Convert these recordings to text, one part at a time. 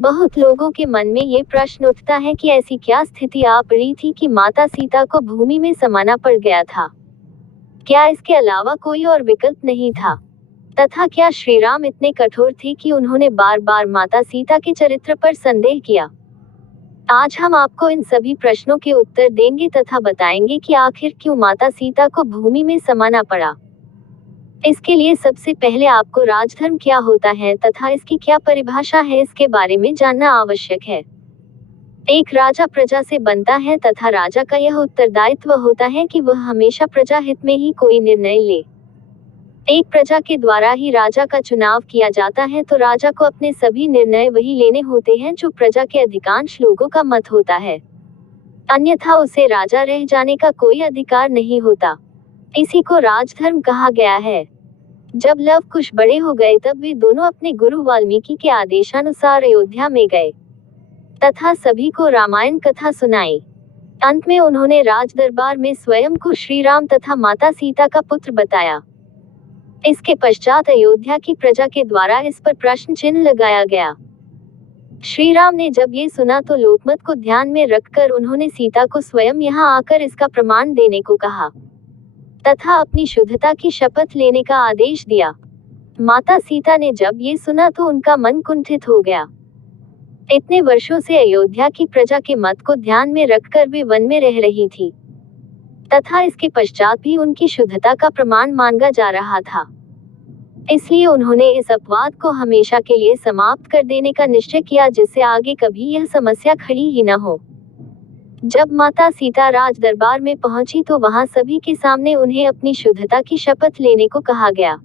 बहुत लोगों के मन में ये प्रश्न उठता है कि ऐसी क्या स्थिति आ पड़ी थी कि माता सीता को भूमि में समाना पड़ गया था। क्या इसके अलावा कोई और विकल्प नहीं था? तथा क्या श्री राम इतने कठोर थे कि उन्होंने बार बार माता सीता के चरित्र पर संदेह किया? आज हम आपको इन सभी प्रश्नों के उत्तर देंगे तथा बताएंगे कि आखिर क्यों माता सीता को भूमि में समाना पड़ा। इसके लिए सबसे पहले आपको राजधर्म क्या होता है तथा इसकी क्या परिभाषा है, इसके बारे में जानना आवश्यक है। एक राजा प्रजा से बनता है तथा राजा का यह उत्तरदायित्व होता है कि वह हमेशा प्रजा हित में ही कोई निर्णय ले। एक प्रजा के द्वारा ही राजा का चुनाव किया जाता है, तो राजा को अपने सभी निर्णय वही लेने होते हैं जो प्रजा के अधिकांश लोगों का मत होता है, अन्यथा उसे राजा रह जाने का कोई अधिकार नहीं होता। इसी को राजधर्म कहा गया है। जब लव कुश बड़े हो गए तब वे दोनों अपने गुरु वाल्मीकि के आदेशानुसार अयोध्या में गए तथा सभी को रामायण कथा सुनाई। अंत में उन्होंने राज दरबार में स्वयं को श्री राम तथा माता सीता का पुत्र बताया। इसके पश्चात अयोध्या की प्रजा के द्वारा इस पर प्रश्न चिन्ह लगाया गया। श्री राम ने जब ये सुना तो लोकमत को ध्यान में रखकर उन्होंने सीता को स्वयं यहाँ आकर इसका प्रमाण देने को कहा तथा अपनी शुद्धता की शपथ लेने का आदेश दिया। माता सीता ने जब ये सुना तो उनका मन कुंठित हो गया। इतने वर्षों से अयोध्या की प्रजा के मत को ध्यान में रखकर वे वन में रह रही थी तथा इसके पश्चात भी उनकी शुद्धता का प्रमाण मांगा जा रहा था। इसलिए उन्होंने इस अपवाद को हमेशा के लिए समाप्त कर देने का निश्चय किया, जिससे आगे कभी यह समस्या खड़ी ही न हो। जब माता सीता राज दरबार में पहुंची तो वहां सभी के सामने उन्हें अपनी शुद्धता की शपथ लेने को कहा गया।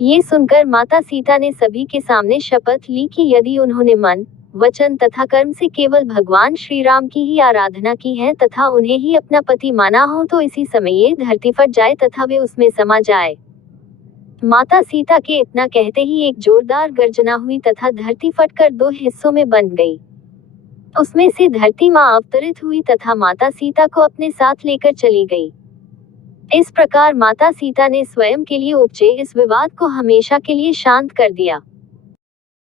ये सुनकर माता सीता ने सभी के सामने शपथ ली कि यदि उन्होंने मन, वचन तथा कर्म से केवल भगवान श्री राम की ही आराधना की है तथा उन्हें ही अपना पति माना हो तो इसी समय ये धरती फट जाए तथा वे उसमें समा जाए। माता सीता के इतना कहते ही एक जोरदार गर्जना हुई तथा धरती फटकर दो हिस्सों में बंट गई। उसमें से धरती माँ अवतरित हुई तथा माता सीता को अपने साथ लेकर चली गई। इस प्रकार माता सीता ने स्वयं के लिए उपजे इस विवाद को हमेशा के लिए शांत कर दिया।